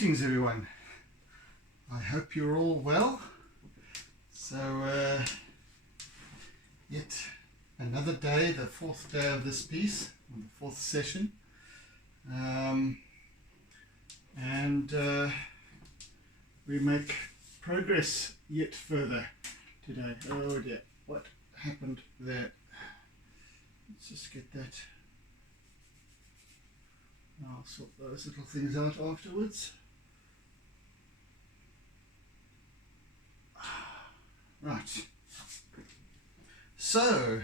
Greetings everyone, I hope you're all well. So yet another day, the fourth day of this piece, the fourth session, and we make progress yet further today. Oh dear, what happened there? Let's just get that. I'll sort those little things out afterwards. Right. So,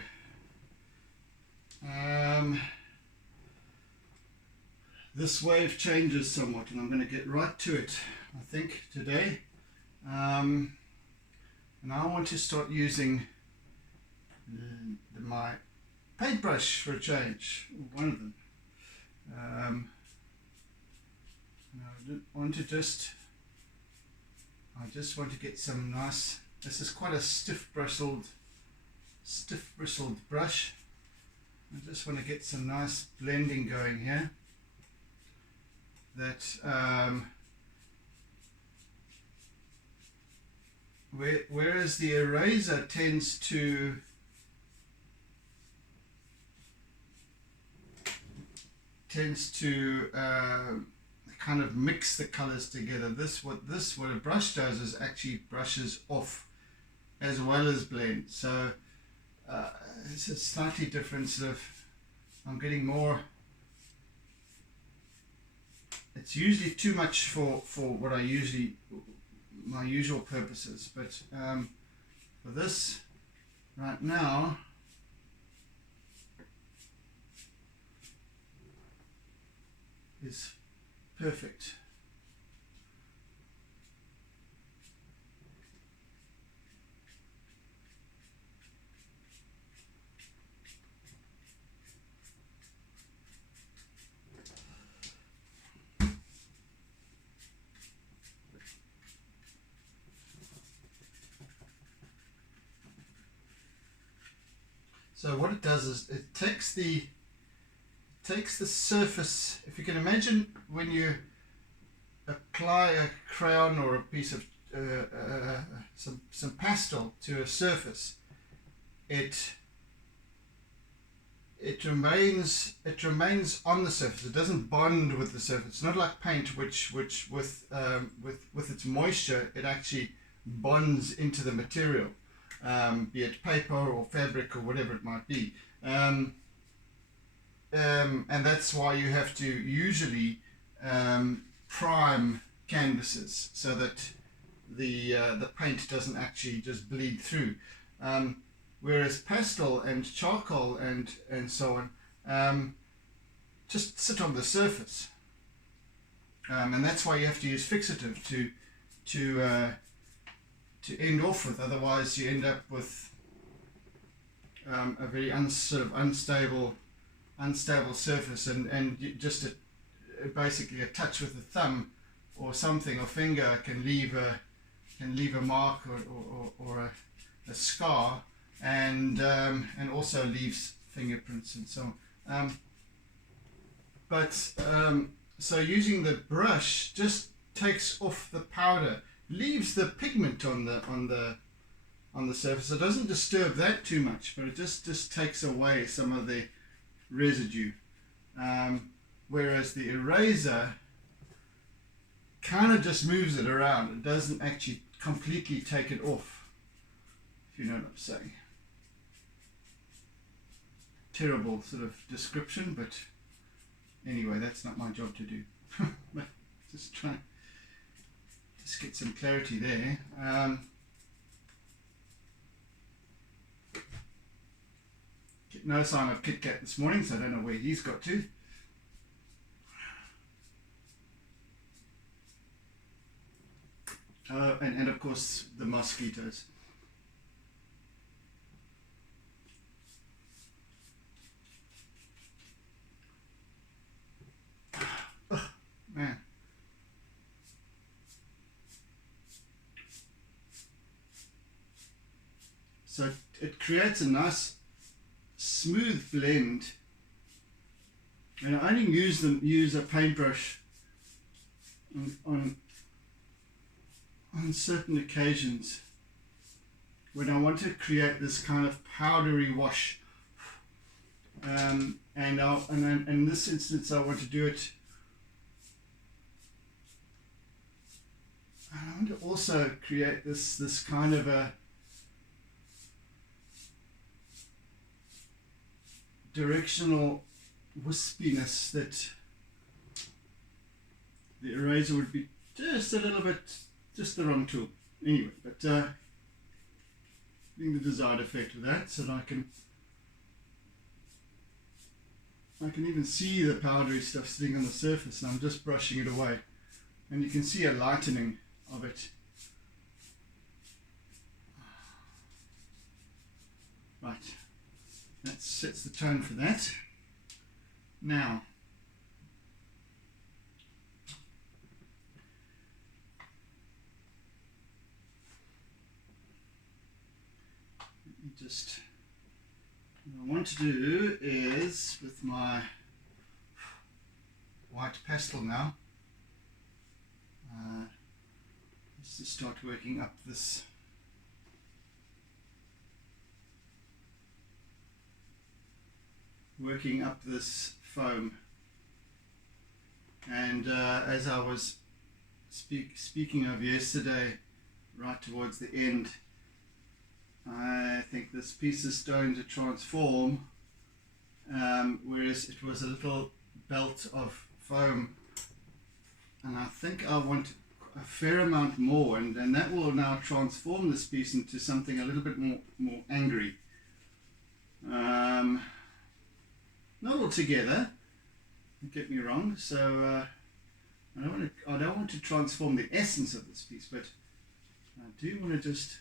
this wave changes somewhat, and I'm going to get right to it, I think, today. And I want to start using my paintbrush for a change, one of them. I just want to get some nice, this is quite a stiff bristled brush. I just want to get some nice blending going here. That whereas the eraser tends to kind of mix the colors together. What a brush does is actually brushes off as well as blend. So it's a slightly different sort of, I'm getting more, it's usually too much for what I usually, my usual purposes, but for this right now, is perfect. So what it does is it takes the surface. If you can imagine when you apply a crayon or a piece of some pastel to a surface, it remains on the surface. It doesn't bond with the surface. It's not like paint, which with its moisture, it actually bonds into the material, be it paper or fabric or whatever it might be. And that's why you have to usually prime canvases so that the paint doesn't actually just bleed through. Whereas pastel and charcoal and so on just sit on the surface, and that's why you have to use fixative to end off with. Otherwise, you end up with a very unstable surface, and just basically a touch with the thumb or something or finger can leave a mark or a scar, and also leaves fingerprints and so on. So using the brush just takes off the powder, leaves the pigment on the surface. It doesn't disturb that too much, but it just takes away some of the residue, whereas the eraser kind of just moves it around. It doesn't actually completely take it off, if you know what I'm saying. Terrible sort of description, but anyway, that's not my job to do. Just get some clarity there. No sign of Kit Kat this morning, so I don't know where he's got to. And of course the mosquitoes. Oh, man. So it creates a nice smooth blend, and I only use a paintbrush on certain occasions when I want to create this kind of powdery wash. And in this instance, I want to do it. I want to also create this kind of a directional wispiness that the eraser would be just a little bit, just the wrong tool. Anyway, but getting the desired effect of that, so that I can even see the powdery stuff sitting on the surface, and I'm just brushing it away, and you can see a lightening of it. Right, that sets the tone for that. Now, let me just, what I want to do is, with my white pastel now, let's just start working up this foam. And as I was speaking of yesterday, right towards the end, I think this piece is starting to transform, whereas it was a little belt of foam, and I think I want a fair amount more, and that will now transform this piece into something a little bit more angry. Not altogether, don't get me wrong. So I don't want to transform the essence of this piece, but I do want to just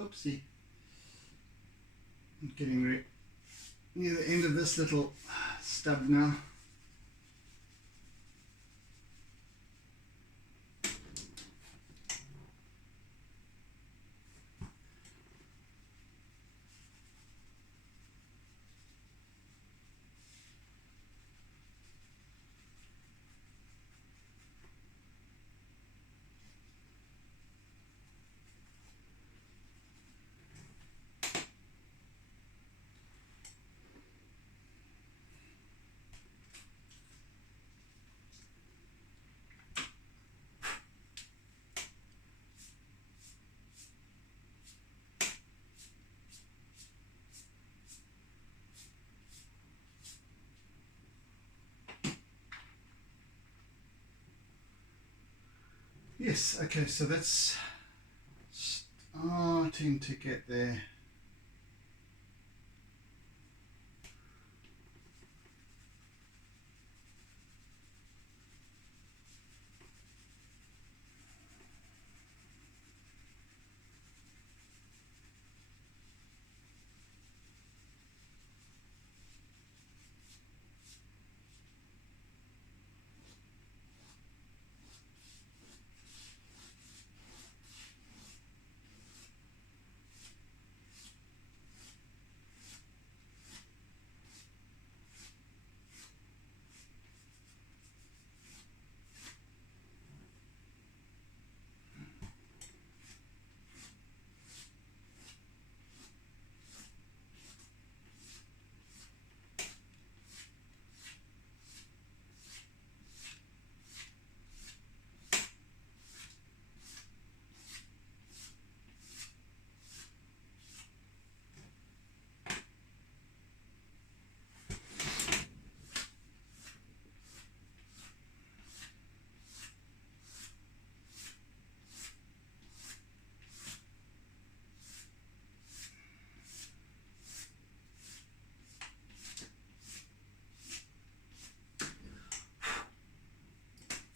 oopsie. I'm getting near the end of this little stub now. Yes, okay, so that's starting to get there.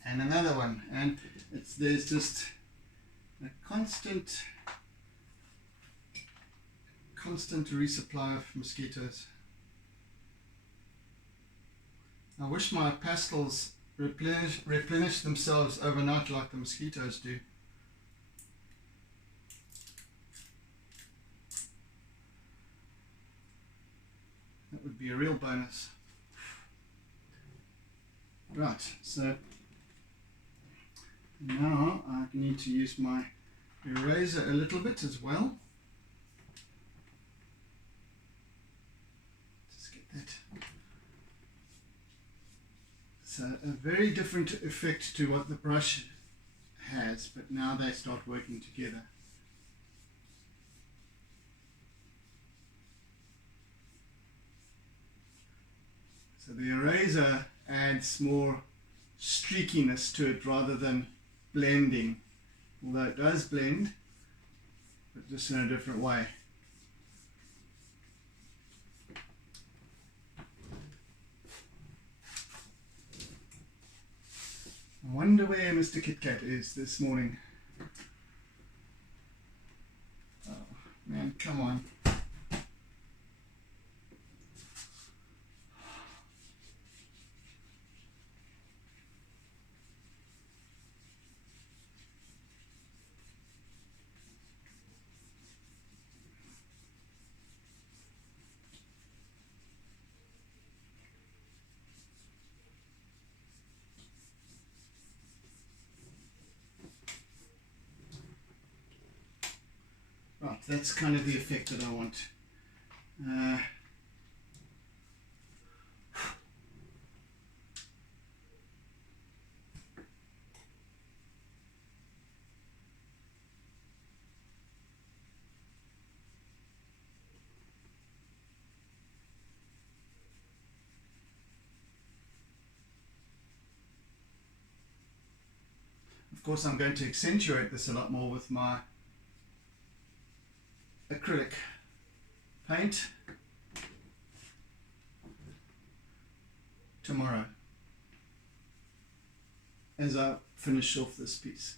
And another one, and there's just a constant resupply of mosquitoes. I wish my pastels replenish themselves overnight like the mosquitoes do. That would be a real bonus. Right, so now I need to use my eraser a little bit as well. Just get that. It's a very different effect to what the brush has, but now they start working together. So the eraser adds more streakiness to it rather than blending, although it does blend, but just in a different way. I wonder where Mr. Kit Kat is this morning. Oh man, come on. Right, that's kind of the effect that I want. Of course, I'm going to accentuate this a lot more with my acrylic paint tomorrow as I finish off this piece.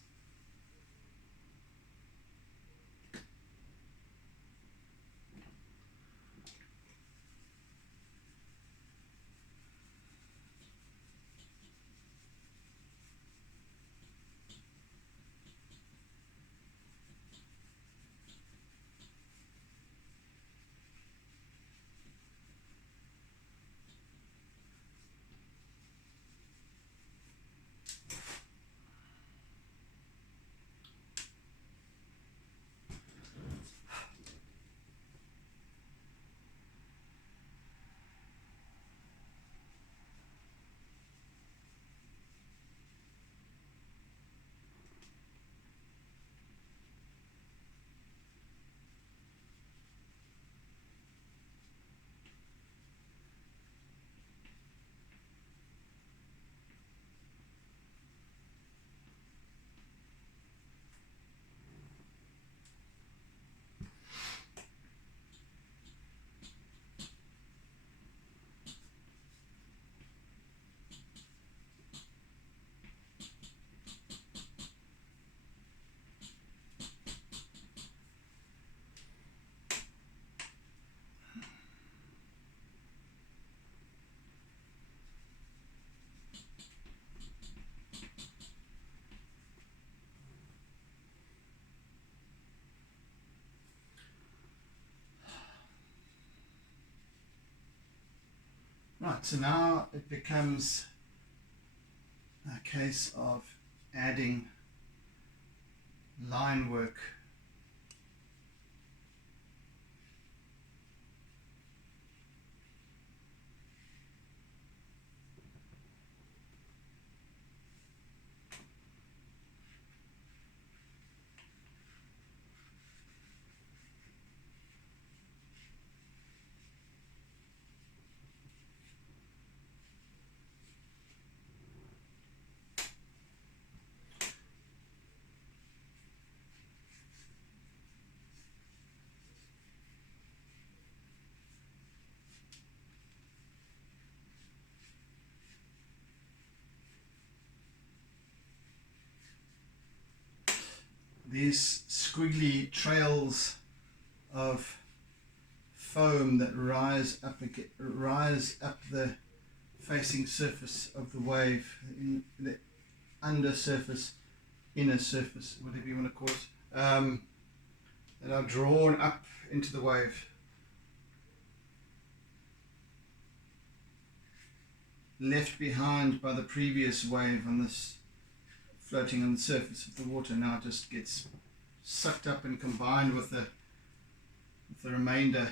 Right, so now it becomes a case of adding line work. These squiggly trails of foam that rise up the facing surface of the wave, in the under surface, inner surface, whatever you want to call it, that are drawn up into the wave, left behind by the previous wave on this floating on the surface of the water, now just gets sucked up and combined with the remainder.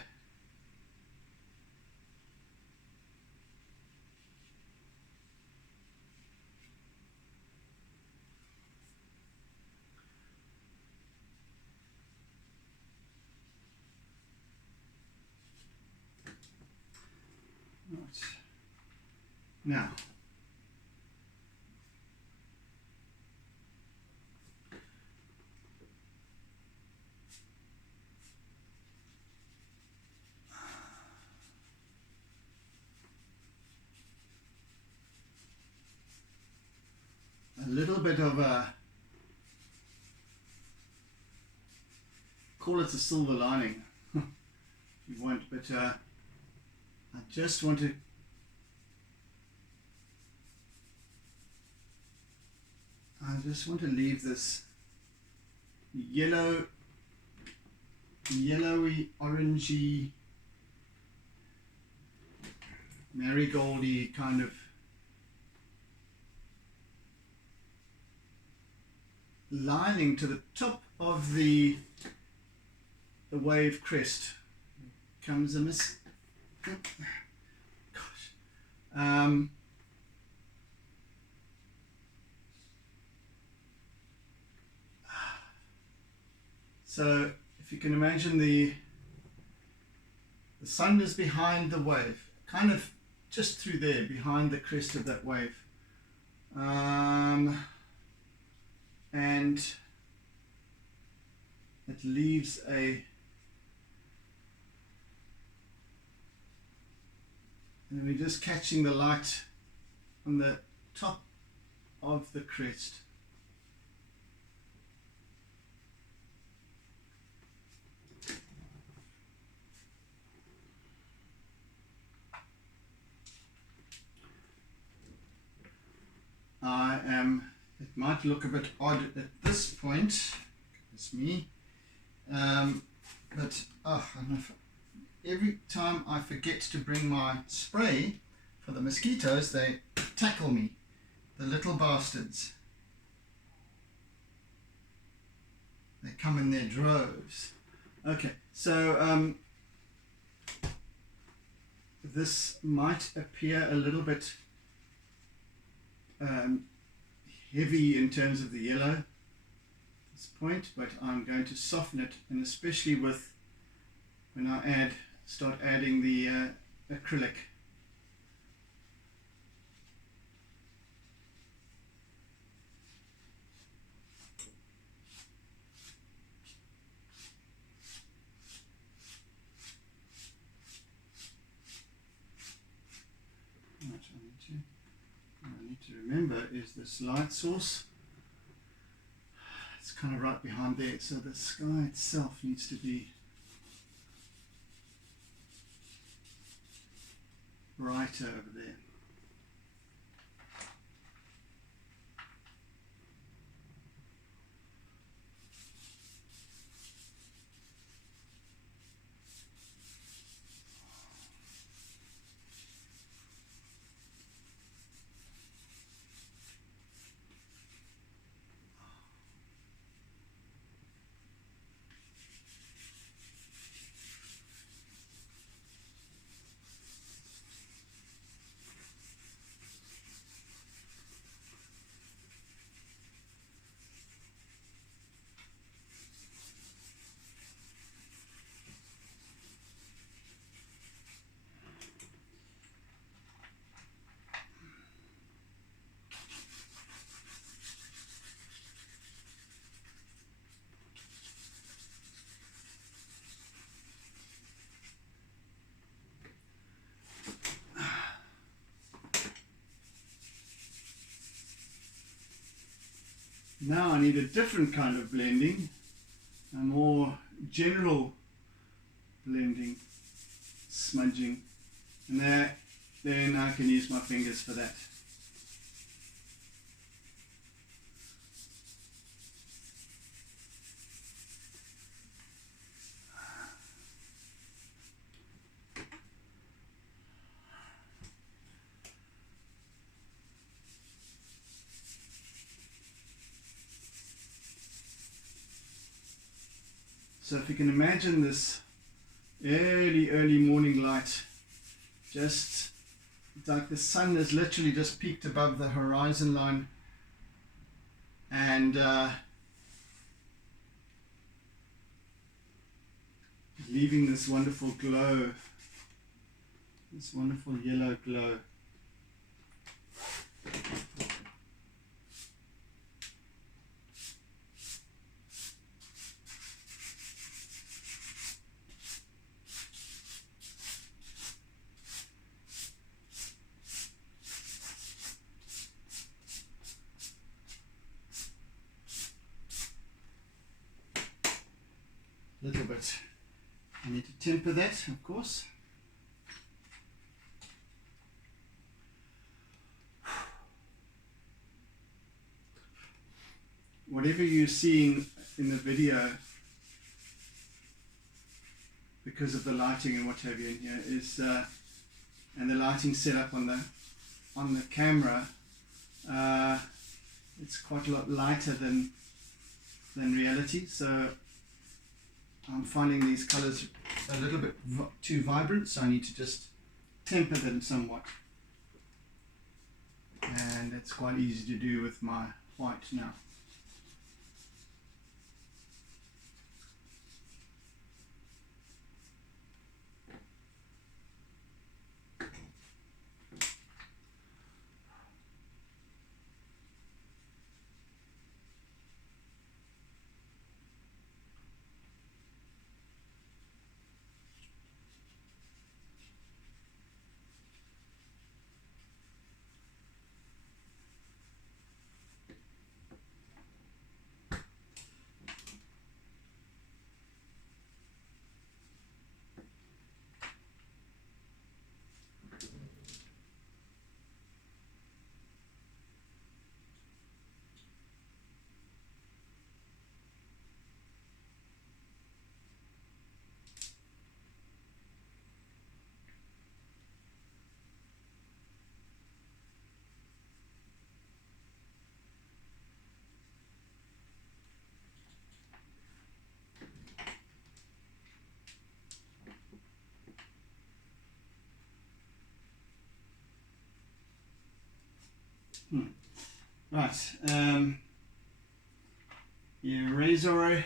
Right. Now, a little bit of a, call it a silver lining if you want, but I just want to leave this yellowy, orangey, marigoldy kind of lining to the top of the wave crest. Comes a miss. Gosh. So if you can imagine the sun is behind the wave, kind of just through there, behind the crest of that wave. And it leaves and we're just catching the light on the top of the crest. It might look a bit odd at this point, it's me, but every time I forget to bring my spray for the mosquitoes, they tackle me, the little bastards. They come in their droves. Okay, so this might appear a little bit heavy in terms of the yellow at this point, but I'm going to soften it, and especially with when I start adding the acrylic. What I need to remember is this light source. It's kind of right behind there, so the sky itself needs to be brighter over there. Now I need a different kind of blending, a more general blending, smudging, and then I can use my fingers for that. So if you can imagine this early morning light, just like the sun has literally just peaked above the horizon line, and leaving this wonderful glow, this wonderful yellow glow. A little bit. I need to temper that, of course. Whatever you're seeing in the video, because of the lighting and what have you in here, is and the lighting set up on the camera, it's quite a lot lighter than reality. So I'm finding these colors a little bit too vibrant, so I need to just temper them somewhat. And it's quite easy to do with my white now. Right, eraser.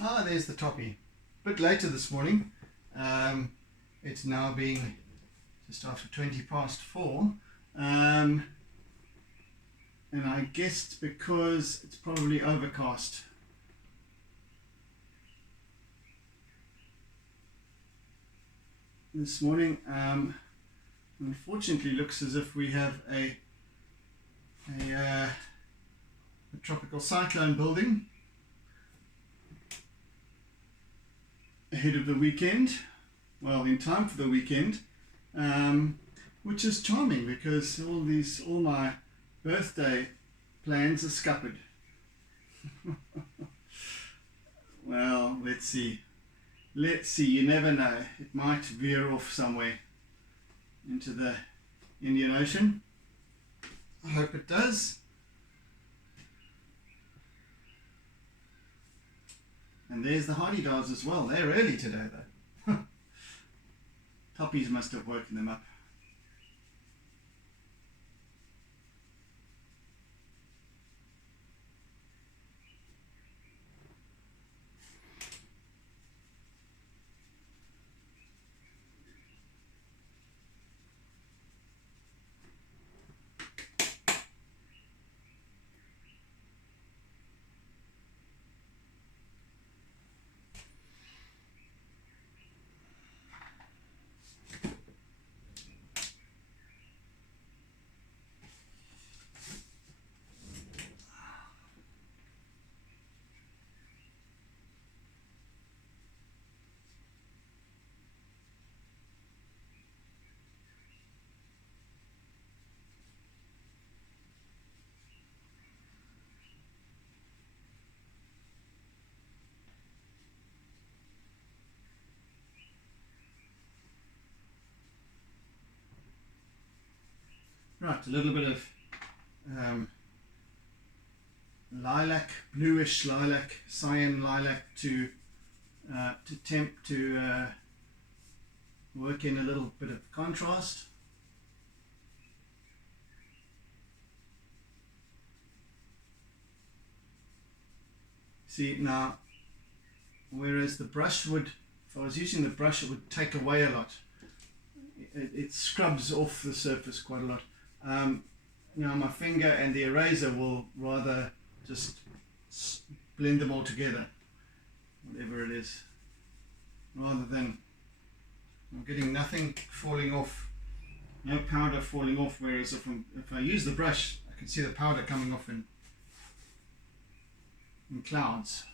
Ah, there's the toppy. A bit later this morning. It's now being just after 4:20. And I guessed because it's probably overcast. This morning, Unfortunately, looks as if we have a tropical cyclone building ahead of the weekend. Well, in time for the weekend, which is charming because all my birthday plans are scuppered. Well, let's see. You never know. It might veer off somewhere into the Indian Ocean. I hope it does. And there's the hardy-dogs as well. They're early today though. Toppies must have woken them up. Right, a little bit of lilac, bluish lilac, cyan lilac to work in a little bit of contrast. See now, whereas the brush would, if I was using the brush, it would take away a lot. It scrubs off the surface quite a lot. Now my finger and the eraser will rather just blend them all together, whatever it is, rather than I'm getting nothing falling off, no powder falling off, whereas if I use the brush, I can see the powder coming off in clouds.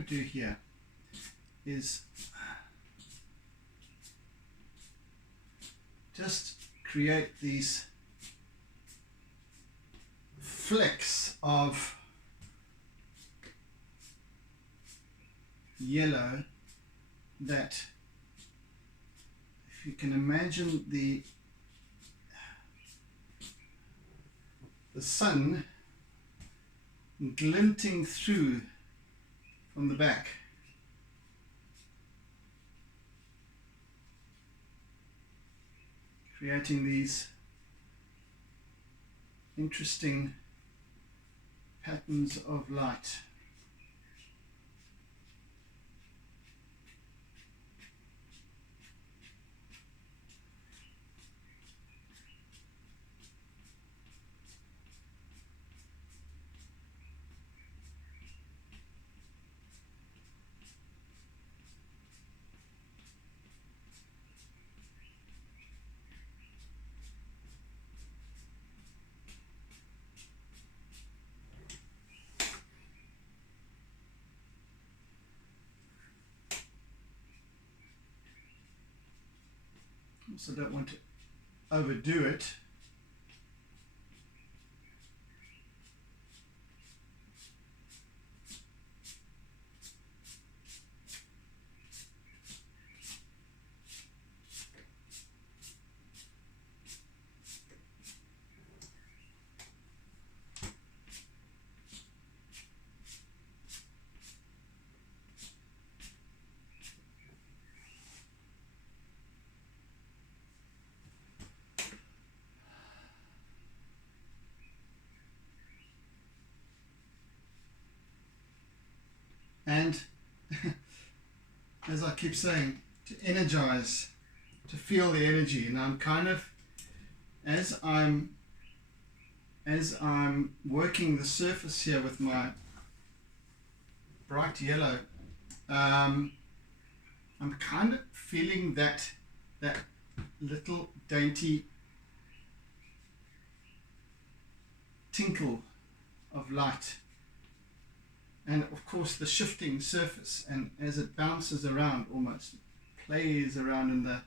to do here is just create these flecks of yellow that, if you can imagine the sun glinting through from the back. Creating these interesting patterns of light. Also don't want to overdo it. And as I keep saying, to energize, to feel the energy. And I'm kind of, as I'm working the surface here with my bright yellow, I'm kind of feeling that little dainty tinkle of light. And of course the shifting surface, and as it bounces around, almost plays around in the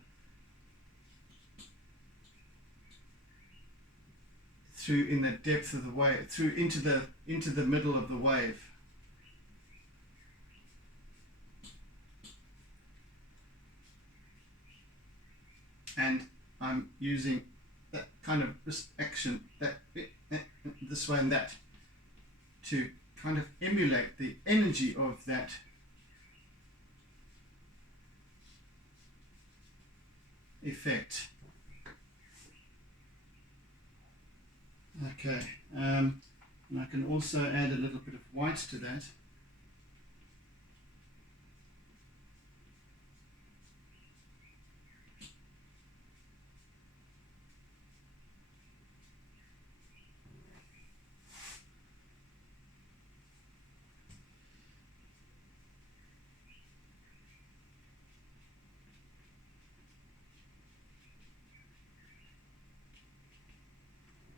depth of the wave, through into the middle of the wave. And I'm using that kind of wrist action, that this way and that, to kind of emulate the energy of that effect. Okay, and I can also add a little bit of white to that.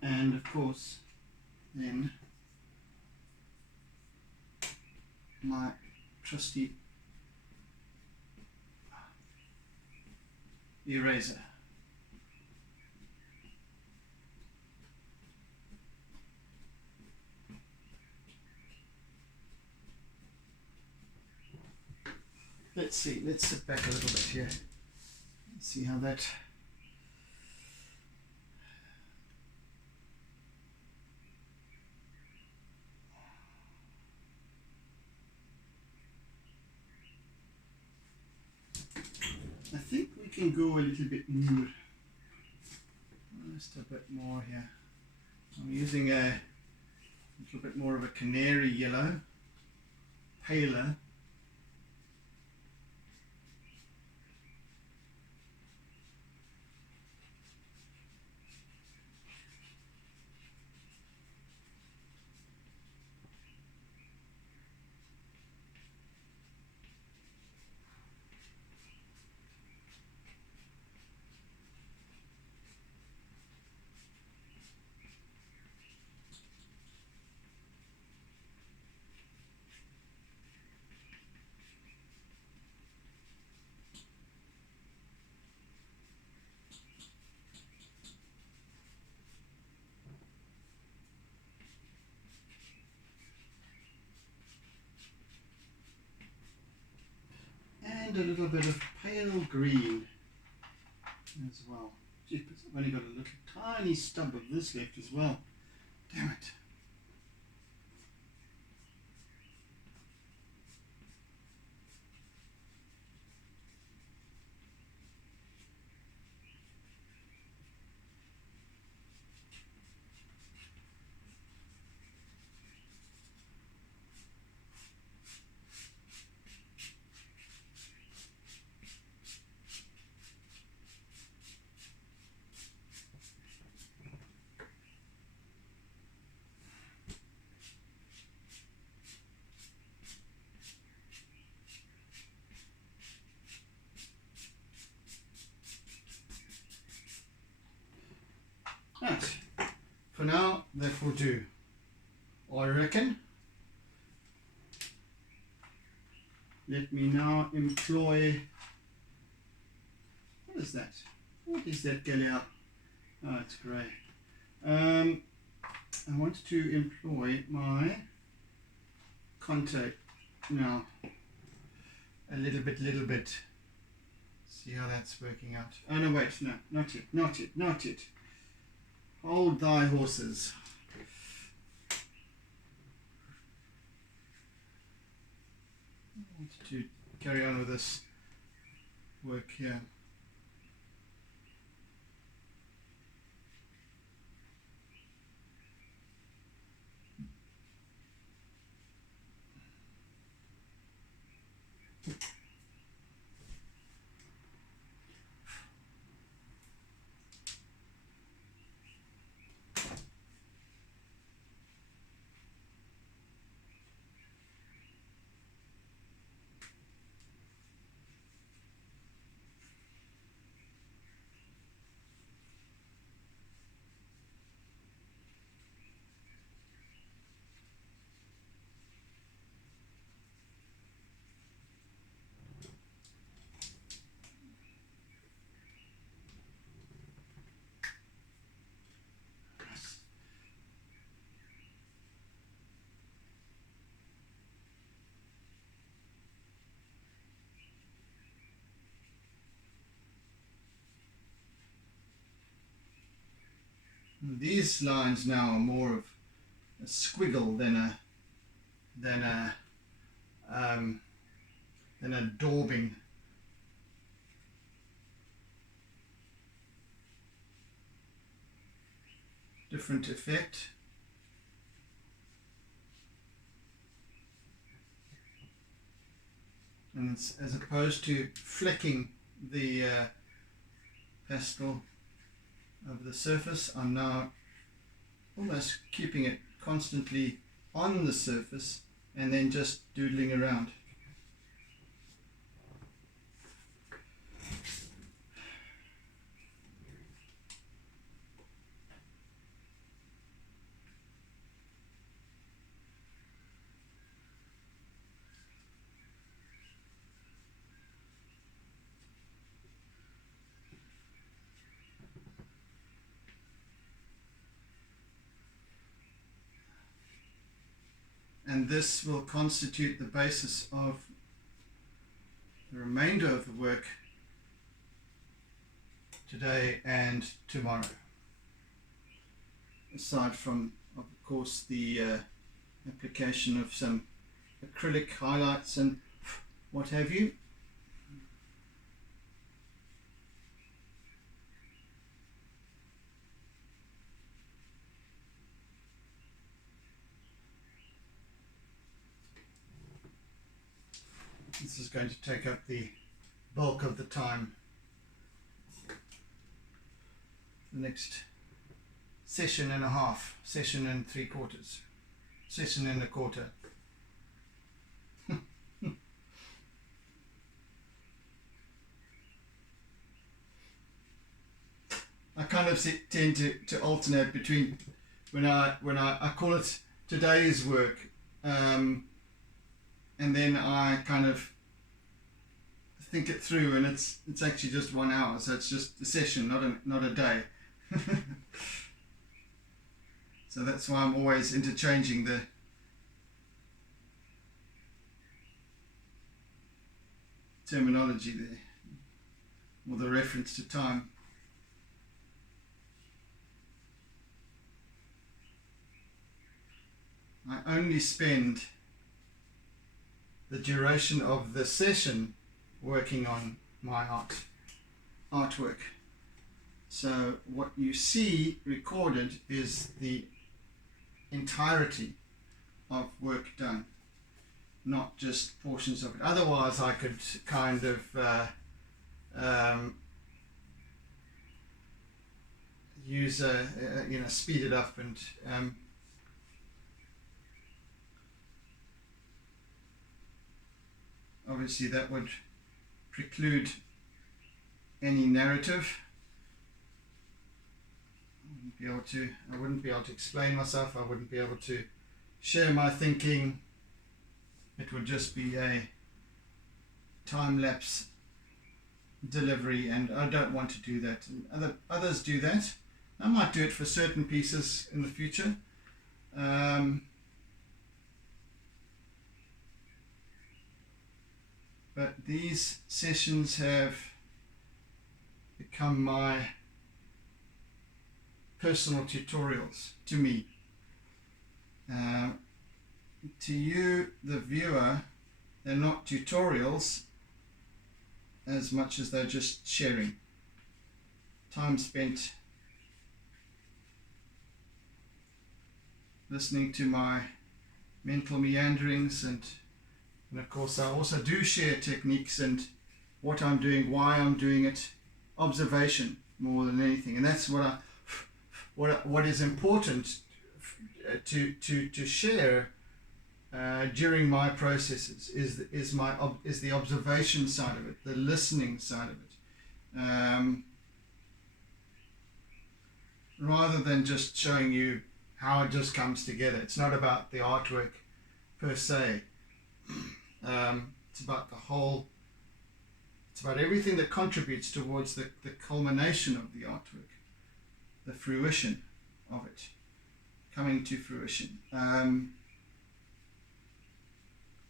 And of course, then my trusty eraser. Let's see, let's sit back a little bit here. Let's see how that. I think we can go a little bit more, just a bit more here. I'm using a little bit more of a canary yellow, paler. and a little bit of pale green as well. Jeepers, I've only got a little tiny stub of this left as well. Damn it. Right, for now that will do, I reckon. Let me now employ, what is that? What is that, Galia? Oh, it's grey. I want to employ my contact now, a little bit. See how that's working out. Oh no, wait, no, not yet. Hold thy horses. I want to carry on with this work here. These lines now are more of a squiggle than a daubing. Different effect. And it's, as opposed to flecking the pastel over the surface, I'm now almost keeping it constantly on the surface and then just doodling around. And this will constitute the basis of the remainder of the work today and tomorrow. Aside from, of course, the application of some acrylic highlights and what have you. This is going to take up the bulk of the time. The next session and a half, session and 3/4, session and a quarter. I kind of tend to alternate between when I call it today's work, and then I kind of think it through, and it's actually just 1 hour, so it's just a session, not a day. So that's why I'm always interchanging terminology there, or the reference to time. I only spend the duration of the session working on my artwork. So what you see recorded is the entirety of work done, not just portions of it. Otherwise I could kind of use speed it up, and obviously that would preclude any narrative. I wouldn't be able to explain myself. I wouldn't be able to share my thinking. It would just be a time-lapse delivery, and I don't want to do that. And others do that. I might do it for certain pieces in the future. But these sessions have become my personal tutorials to me. To you, the viewer, they're not tutorials as much as they're just sharing. Time spent listening to my mental meanderings, and of course I also do share techniques and what I'm doing, why I'm doing it, observation more than anything. And that's what is important to share during my processes is the observation side of it, the listening side of it, rather than just showing you how it just comes together. It's not about the artwork per se. It's about the whole. It's about everything that contributes towards the culmination of the artwork, the fruition of it, coming to fruition.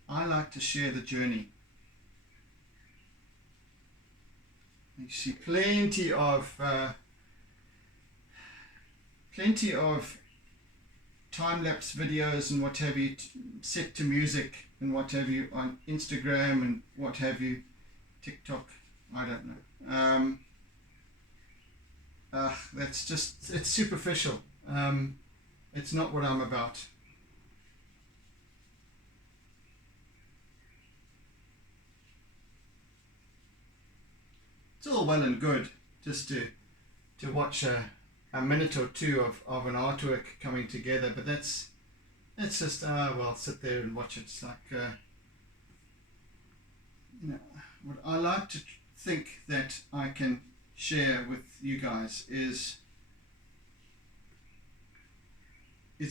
I like to share the journey. You see plenty of time-lapse videos and what have you, set to music and what have you on Instagram and what have you, TikTok, I don't know. That's just, it's superficial. It's not what I'm about. It's all well and good just to watch a minute or two of an artwork coming together, but that's just well, sit there and watch it. It's like what I like to think that I can share with you guys is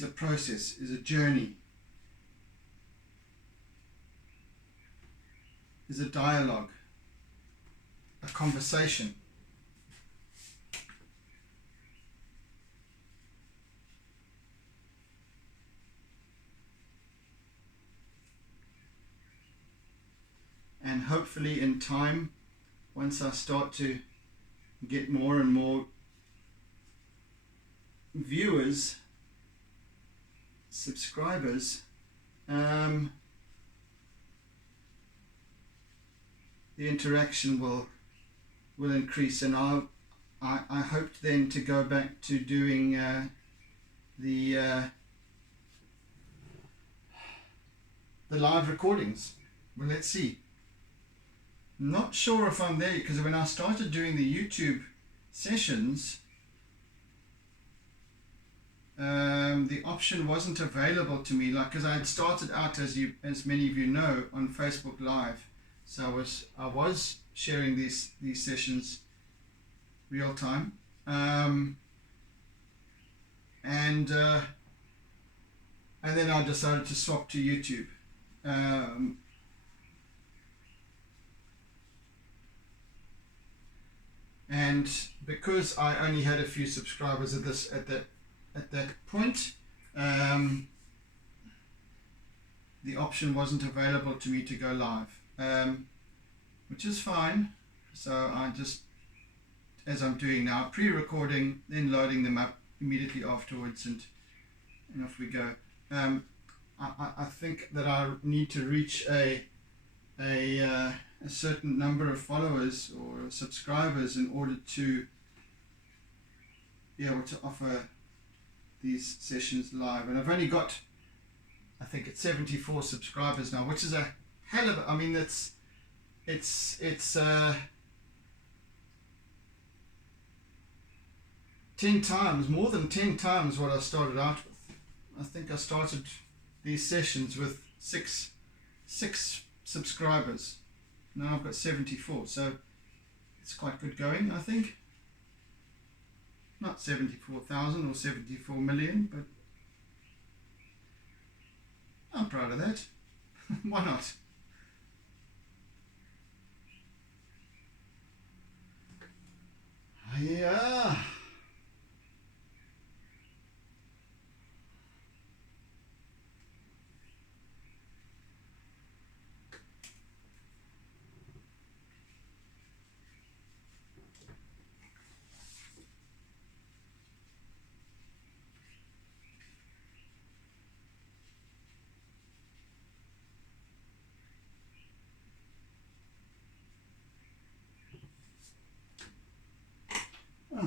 a process, is a journey, is a dialogue, a conversation. And hopefully in time, once I start to get more and more viewers, subscribers, the interaction will increase, and I hope then to go back to doing the live recordings. Well, let's see. Not sure if I'm there, because when I started doing the YouTube sessions, the option wasn't available to me, like, because I had started out, as many of you know, on Facebook Live. So I was sharing these sessions real time, and then I decided to swap to YouTube. And because I only had a few subscribers at that point, the option wasn't available to me to go live, which is fine. So I just, as I'm doing now, pre-recording, then loading them up immediately afterwards, and off we go. I think that I need to reach a certain number of followers or subscribers in order to be able to offer these sessions live. And I've only got, I think it's 74 subscribers now, which is a hell of a, I mean, it's 10 times, more than 10 times what I started out with. I think I started these sessions with six subscribers. Now I've got 74, so it's quite good going, I think. Not 74,000 or 74 million, but I'm proud of that. Why not? Yeah.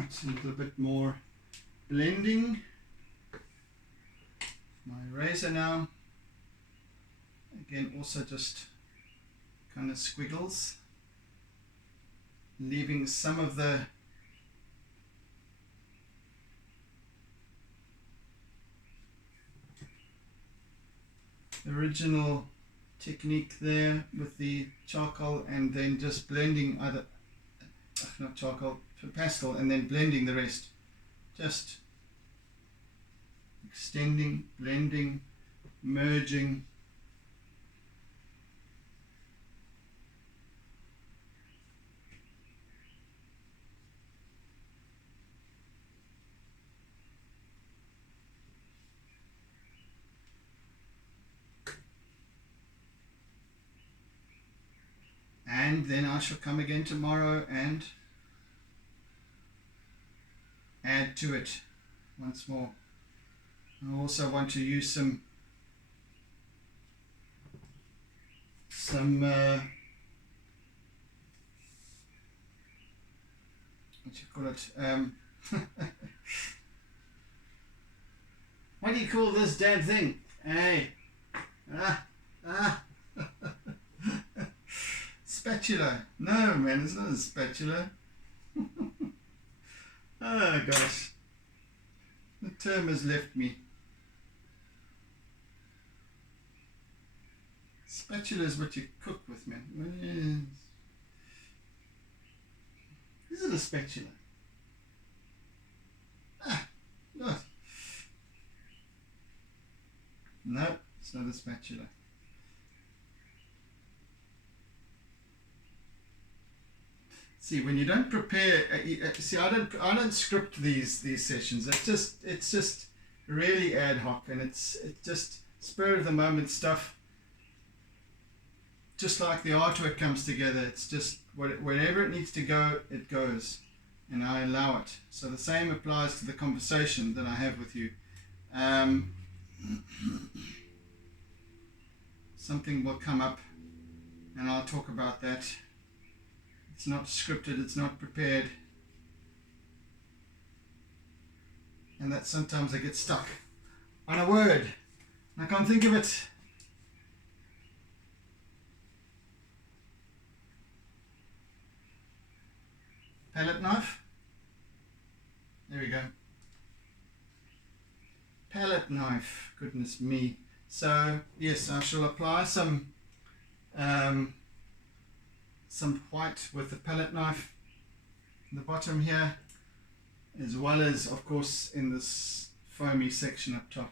It's a little bit more blending. My eraser now. Again, also just kind of squiggles, leaving some of the original technique there with the charcoal, and then just blending either, not charcoal, pastel, and then blending the rest. Just extending, blending, merging. And then I shall come again tomorrow and add to it once more. I also want to use some what do you call it? What do you call this damn thing? Hey, spatula. No, man, it's not a spatula. Oh gosh, the term has left me. Spatula is what you cook with, man. Is it a spatula? No. No, it's not a spatula. See, when you don't prepare, see, I don't script these sessions. It's just really ad hoc, and it's just spur of the moment stuff. Just like the artwork comes together, it's just wherever it needs to go, it goes, and I allow it. So the same applies to the conversation that I have with you. Something will come up, and I'll talk about that. It's not scripted, it's not prepared. And that sometimes I get stuck on a word. I can't think of it. Palette knife. There we go. Palette knife, goodness me. So yes, I shall apply some white with the palette knife in the bottom here, as well as, of course, in this foamy section up top.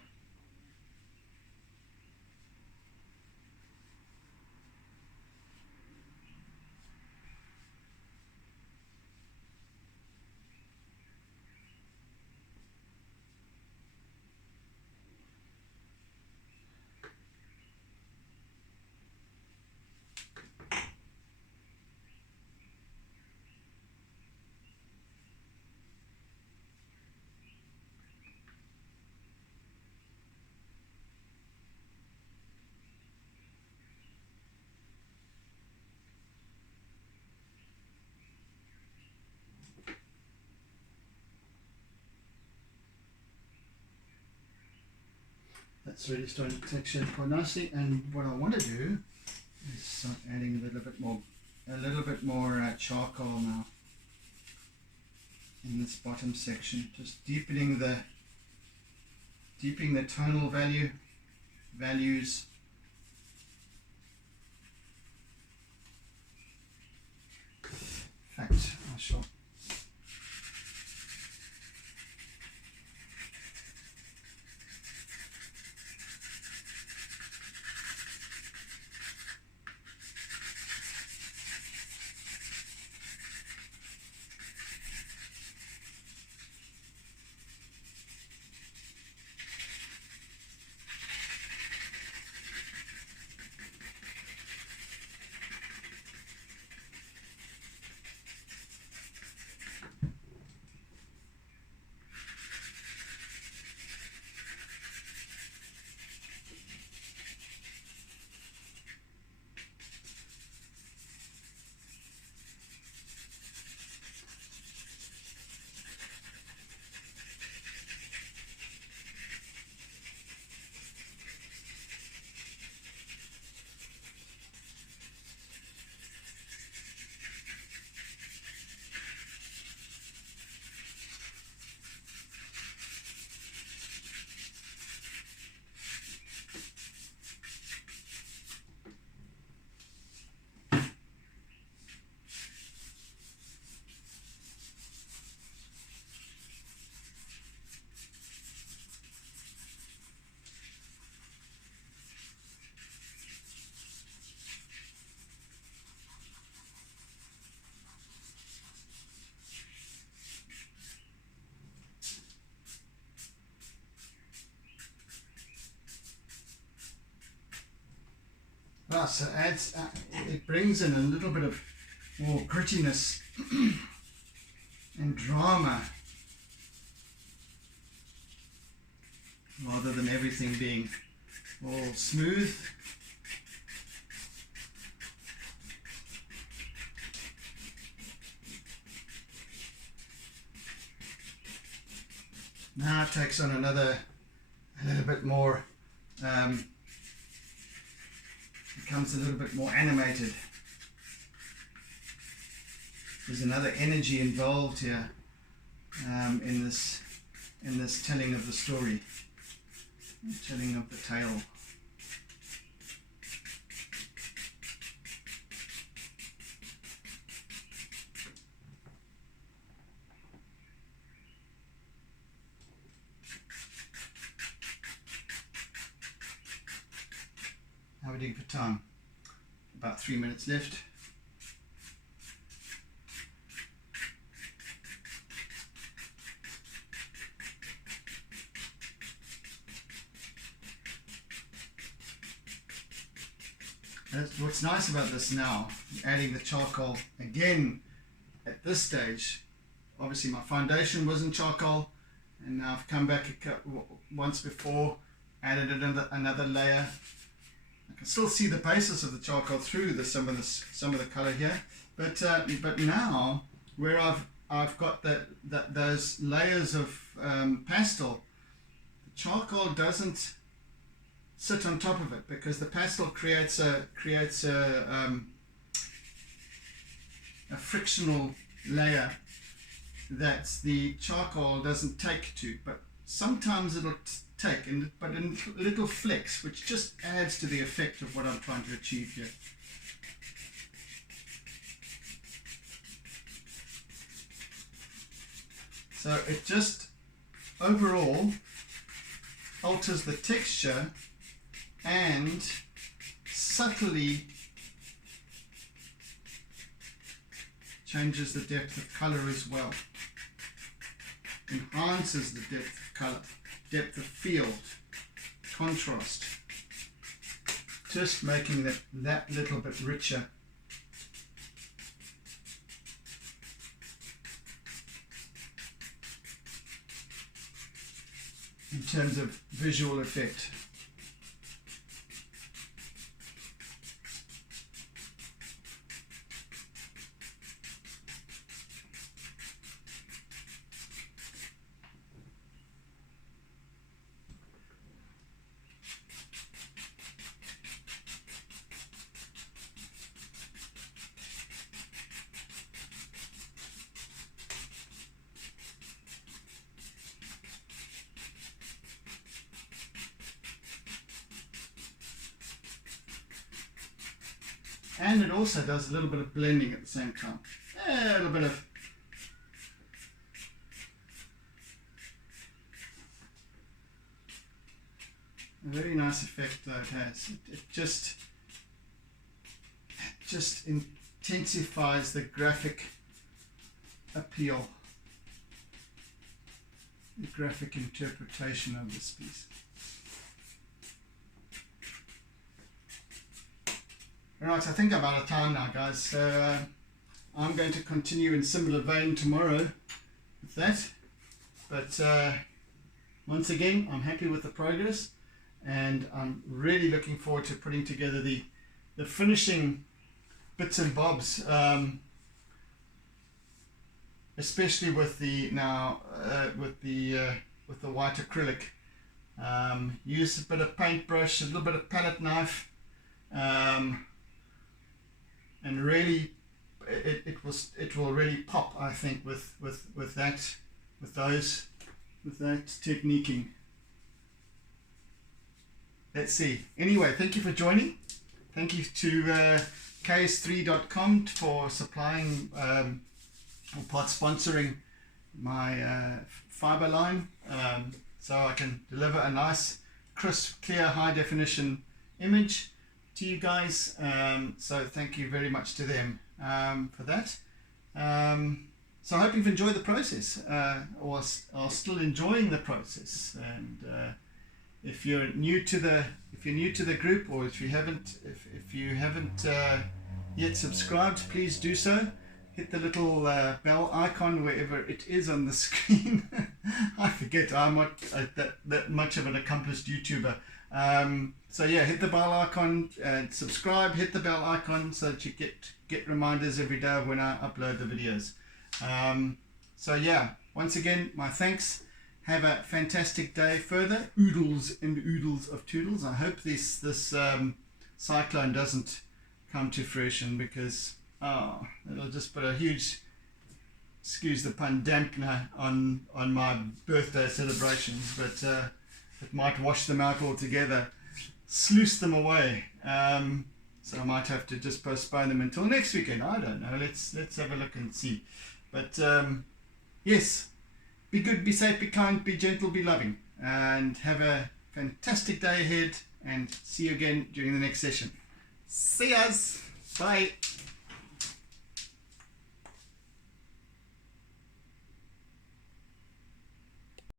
That's really starting to take shape quite nicely. And what I want to do is start adding a little bit more charcoal now in this bottom section, just deepening the tonal values. In fact, I shall so it brings in a little bit of more grittiness and drama rather than everything being all smooth. Now it takes on a little bit more, becomes a little bit more animated. There's another energy involved here in this telling of the story, telling of the tale. How are we doing for time? About 3 minutes left. What's nice about this now, adding the charcoal again at this stage, obviously my foundation wasn't charcoal, and now I've come back once before, added another layer. I can still see the basis of the charcoal through some of the color here, but now where I've got those layers of pastel, the charcoal doesn't sit on top of it because the pastel creates a frictional layer that the charcoal doesn't take to, but sometimes it'll take, but in little flecks, which just adds to the effect of what I'm trying to achieve here. So it just overall alters the texture and subtly changes the depth of color as well. Enhances the depth of color, depth of field, contrast, just making that little bit richer. In terms of visual effect. and it also does a little bit of blending at the same time. A little bit of a very nice effect though it has. It just intensifies the graphic appeal, the graphic interpretation of this piece. Alright, I think I'm out of time now, guys, so I'm going to continue in similar vein tomorrow with that, but once again, I'm happy with the progress, and I'm really looking forward to putting together the finishing bits and bobs, especially with the with the white acrylic. Use a bit of paintbrush, a little bit of palette knife, and really it will really pop, I think, with that techniquing. Let's see. Anyway, thank you for joining. Thank you to ks3.com for supplying or part sponsoring my fibre line, so I can deliver a nice, crisp, clear, high definition image to you guys. So thank you very much to them for that. So I hope you've enjoyed the process, or are still enjoying the process. And if you're new to the group, or if you haven't yet subscribed, please do so. Hit the little bell icon wherever it is on the screen. I forget, I'm not that much of an accomplished YouTuber. So yeah, hit the bell icon and subscribe. Hit the bell icon so that you get reminders every day when I upload the videos. So yeah, once again, my thanks. Have a fantastic day further. Oodles and oodles of toodles. I hope this cyclone doesn't come to fruition, because it'll just put a huge, excuse the pun, dampener on my birthday celebrations, but it might wash them out altogether, sluice them away. So I might have to just postpone them until next weekend. I don't know. Let's have a look and see. But yes, be good, be safe, be kind, be gentle, be loving, and have a fantastic day ahead, and see you again during the next session. See yas. Bye.